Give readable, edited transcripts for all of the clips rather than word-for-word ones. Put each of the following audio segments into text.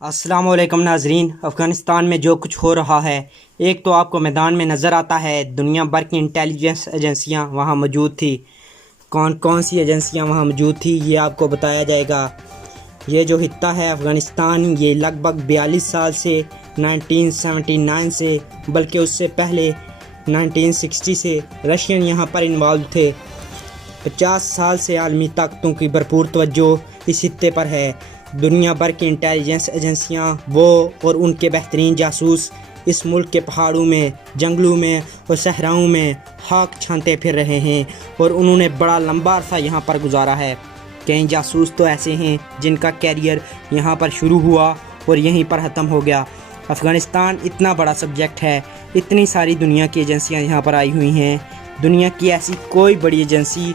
अस्सलाम वालेकुम नाजरीन। अफ़गानिस्तान में जो कुछ हो रहा है, एक तो आपको मैदान में नज़र आता है। दुनिया भर की इंटेलिजेंस एजेंसियां वहां मौजूद थी। कौन कौन सी एजेंसियां वहां मौजूद थी ये आपको बताया जाएगा। ये जो हिस्सा है अफ़गानिस्तान, ये लगभग 42 साल से 1979 से, बल्कि उससे पहले 1960 से रशियन यहाँ पर इन्वॉल्व थे। 50 साल से आलमी ताकतों की भरपूर तवज्जो इस हिस्से पर है। दुनिया भर की इंटेलिजेंस एजेंसियां वो और उनके बेहतरीन जासूस इस मुल्क के पहाड़ों में, जंगलों में और सहराओं में हाक छानते फिर रहे हैं और उन्होंने बड़ा लंबा अरसा यहाँ पर गुजारा है। कई जासूस तो ऐसे हैं जिनका कैरियर यहाँ पर शुरू हुआ और यहीं पर ख़त्म हो गया। अफ़गानिस्तान इतना बड़ा सब्जेक्ट है, इतनी सारी दुनिया की एजेंसियाँ यहाँ पर आई हुई हैं। दुनिया की ऐसी कोई बड़ी एजेंसी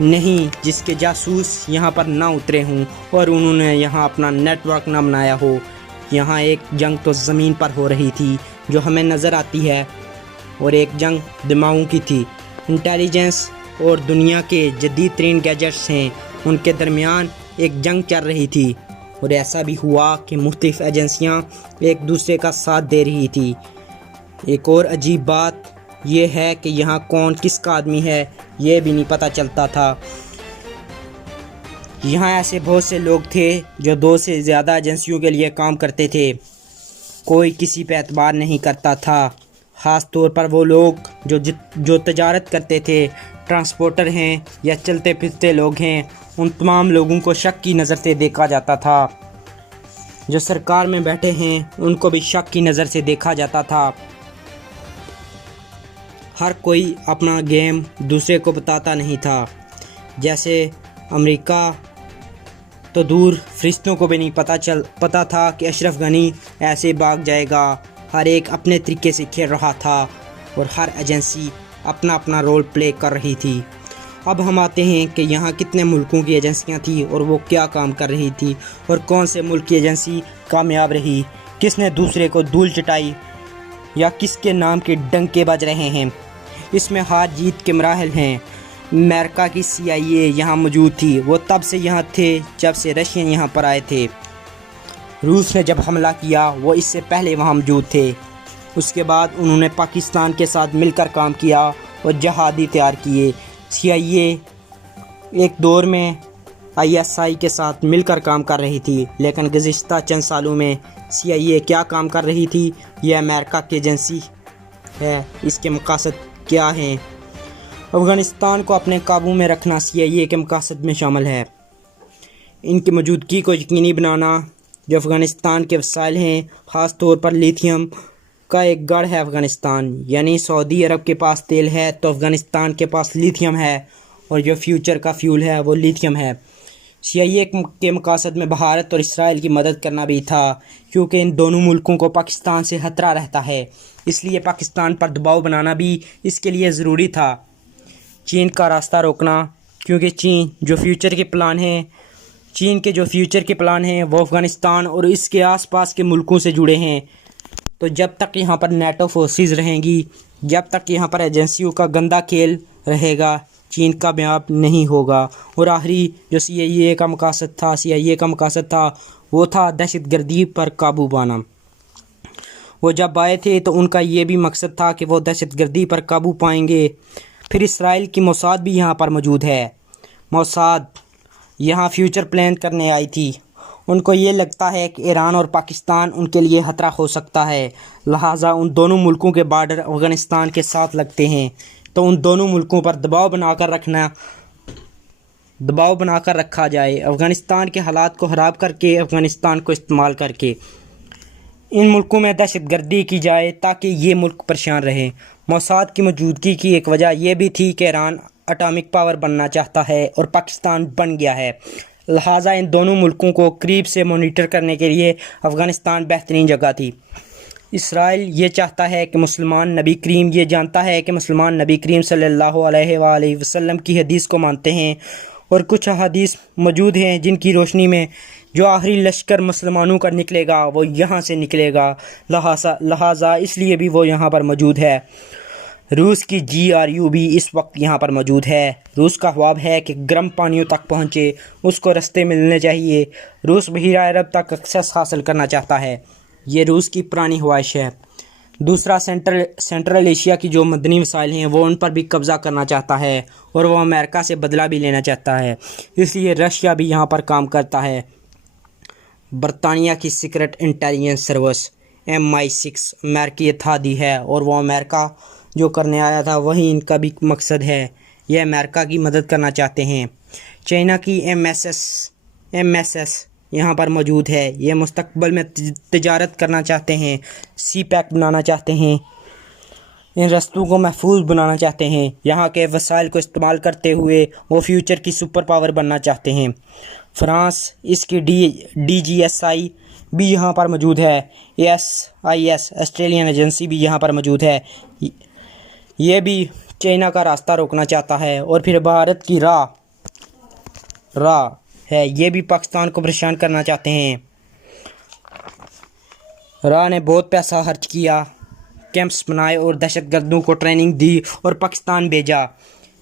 नहीं जिसके जासूस यहाँ पर ना उतरे हों और उन्होंने यहाँ अपना नेटवर्क ना बनाया हो। यहाँ एक जंग तो ज़मीन पर हो रही थी जो हमें नज़र आती है, और एक जंग दिमागों की थी। इंटेलिजेंस और दुनिया के जदीद तरीन गैजेट्स हैं, उनके दरमियान एक जंग चल रही थी। और ऐसा भी हुआ कि मुख्तलिफ़ एजेंसियाँ एक दूसरे का साथ दे रही थी। एक और अजीब बात ये है कि यहाँ कौन किसका आदमी है ये भी नहीं पता चलता था। यहाँ ऐसे बहुत से लोग थे जो 2 से ज़्यादा एजेंसियों के लिए काम करते थे। कोई किसी पे एतबार नहीं करता था। ख़ास तौर पर वो लोग जो तजारत करते थे, ट्रांसपोर्टर हैं या चलते फिरते लोग हैं, उन तमाम लोगों को शक की नज़र से देखा जाता था। जो सरकार में बैठे हैं उनको भी शक की नज़र से देखा जाता था। हर कोई अपना गेम दूसरे को बताता नहीं था। जैसे अमेरिका तो दूर, फरिश्तों को भी नहीं पता था कि अशरफ गनी ऐसे भाग जाएगा। हर एक अपने तरीके से खेल रहा था और हर एजेंसी अपना अपना रोल प्ले कर रही थी। अब हम आते हैं कि यहाँ कितने मुल्कों की एजेंसियाँ थी और वो क्या काम कर रही थी और कौन से मुल्क की एजेंसी कामयाब रही, किसने दूसरे को धूल चटाई या किसके नाम के डंके बज रहे हैं। इसमें हार जीत के मराहल हैं। अमेरिका की CIA यहाँ मौजूद थी। वो तब से यहाँ थे जब से रशियन यहाँ पर आए थे। रूस ने जब हमला किया वो इससे पहले वहाँ मौजूद थे। उसके बाद उन्होंने पाकिस्तान के साथ मिलकर काम किया और जहादी तैयार किए। CIA एक दौर में ISI के साथ मिलकर काम कर रही थी, लेकिन गुज़िश्ता चंद सालों में CIA क्या काम कर रही थी, यह अमेरिका की एजेंसी है। इसके मकसद क्या हैं? अफ़गानिस्तान को अपने काबू में रखना CIA के मकसद में शामिल है। इनकी मौजूदगी को यकीनी बनाना। जो अफ़गानिस्तान के वसाइल हैं, ख़ास तौर पर लिथियम का एक गढ़ है अफ़गानिस्तान। यानी सऊदी अरब के पास तेल है तो अफ़गानिस्तान के पास लिथियम है, और जो फ्यूचर का फ्यूल है वो लिथियम है। CIA के मकसद में भारत और इसराइल की मदद करना भी था, क्योंकि इन दोनों मुल्कों को पाकिस्तान से खतरा रहता है। इसलिए पाकिस्तान पर दबाव बनाना भी इसके लिए ज़रूरी था। चीन का रास्ता रोकना, क्योंकि चीन के जो फ्यूचर के प्लान हैं वो अफ़गानिस्तान और इसके आसपास के मुल्कों से जुड़े हैं। तो जब तक यहाँ पर NATO फोर्सेस रहेंगी, जब तक यहाँ पर एजेंसियों का गंदा खेल रहेगा, चीन कामयाब नहीं होगा। और आखिरी जो CIA का मकसद था वो था दहशतगर्दी पर काबू पाना। वो जब आए थे तो उनका ये भी मकसद था कि वो दहशतगर्दी पर काबू पाएंगे। फिर इसराइल की मोसाद भी यहाँ पर मौजूद है। मोसाद यहाँ फ्यूचर प्लान करने आई थी। उनको ये लगता है कि ईरान और पाकिस्तान उनके लिए खतरा हो सकता है, लिहाजा उन दोनों मुल्कों के बॉर्डर अफ़गानिस्तान के साथ लगते हैं। तो उन दोनों मुल्कों पर दबाव बनाकर रखा जाए, अफ़गानिस्तान के हालात को ख़राब करके, अफ़गानिस्तान को इस्तेमाल करके इन मुल्कों में दहशतगर्दी की जाए ताकि ये मुल्क परेशान रहे। मोसाद की मौजूदगी की एक वजह यह भी थी कि ईरान एटॉमिक पावर बनना चाहता है और पाकिस्तान बन गया है, लिहाजा इन दोनों मुल्कों को करीब से मॉनिटर करने के लिए अफ़गानिस्तान बेहतरीन जगह थी। इसराइल ये जानता है कि मुसलमान नबी करीम सल्लल्लाहु अलैहि वसल्लम की हदीस को मानते हैं, और कुछ हदीस मौजूद हैं जिनकी रोशनी में जो आखिरी लश्कर मुसलमानों का निकलेगा वो यहाँ से निकलेगा, लिहाजा इसलिए भी वो यहाँ पर मौजूद है। रूस की GRU भी इस वक्त यहाँ पर मौजूद है। रूस का ख्वाब है कि गर्म पानियों तक पहुँचे, उसको रास्ते मिलने चाहिए। रूस बहीरा अरब तक एक्सेस हासिल करना चाहता है। ये रूस की पुरानी ख्वाहिश है। दूसरा, सेंट्रल एशिया की जो मदनी वसाइल हैं वो उन पर भी कब्ज़ा करना चाहता है और वो अमेरिका से बदला भी लेना चाहता है। इसलिए रशिया भी यहाँ पर काम करता है। बरतानिया की सीक्रेट इंटेलिजेंस सर्विस MI6 अमेरिकी इत्तेहादी है और वो अमेरिका जो करने आया था वही इनका भी मकसद है। ये अमेरिका की मदद करना चाहते हैं। चाइना की MSS यहाँ पर मौजूद है। ये मुस्तकबिल में तिजारत करना चाहते हैं, CPEC बनाना चाहते हैं, इन रस्तों को महफूज बनाना चाहते हैं। यहाँ के वसाइल को इस्तेमाल करते हुए वो फ्यूचर की सुपर पावर बनना चाहते हैं। फ्रांस, इसकी DGSI भी यहाँ पर मौजूद है। SIS ऑस्ट्रेलियन एजेंसी भी यहाँ पर मौजूद है। ये भी चाइना का रास्ता रोकना चाहता है। और फिर भारत की राह है, ये भी पाकिस्तान को परेशान करना चाहते हैं। राह ने बहुत पैसा खर्च किया, कैंप्स बनाए और दहशतगर्दों को ट्रेनिंग दी और पाकिस्तान भेजा।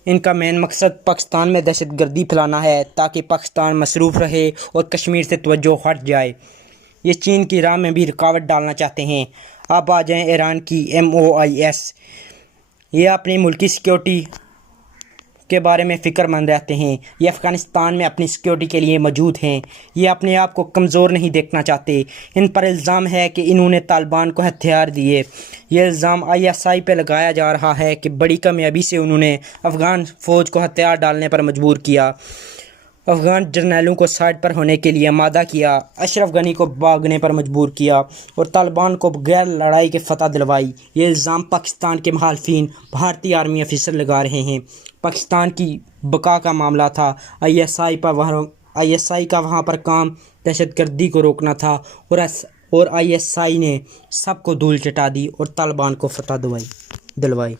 इनका मेन मकसद पाकिस्तान में दहशतगर्दी फैलाना है ताकि पाकिस्तान मसरूफ़ रहे और कश्मीर से तवज्जो हट जाए। ये चीन की राह में भी रुकावट डालना चाहते हैं। अब आ जाएं ईरान की MOIS। ये अपनी मुल्की सिक्योरिटी के बारे में फ़िक्रमंद रहते हैं। ये अफ़गानिस्तान में अपनी सिक्योरिटी के लिए मौजूद हैं। ये अपने आप को कमज़ोर नहीं देखना चाहते। इन पर इल्ज़ाम है कि इन्होंने तालिबान को हथियार दिए। ये इल्ज़ाम ISI पे लगाया जा रहा है कि बड़ी कामयाबी से उन्होंने अफ़गान फ़ौज को हथियार डालने पर मजबूर किया, अफ़गान जर्नैलों को साइड पर होने के लिए आमादा किया, अशरफ गनी को भागने पर मजबूर किया और तालिबान को बगैर लड़ाई के फतह दिलवाई। ये इल्ज़ाम पाकिस्तान के मुखालिफिन भारतीय आर्मी ऑफिसर लगा रहे हैं। पाकिस्तान की बका का मामला था। ISI का वहाँ पर काम दहशतगर्दी को रोकना था और ISI ने सबको धूल चटा दी और तालिबान को फतह दिलवाई।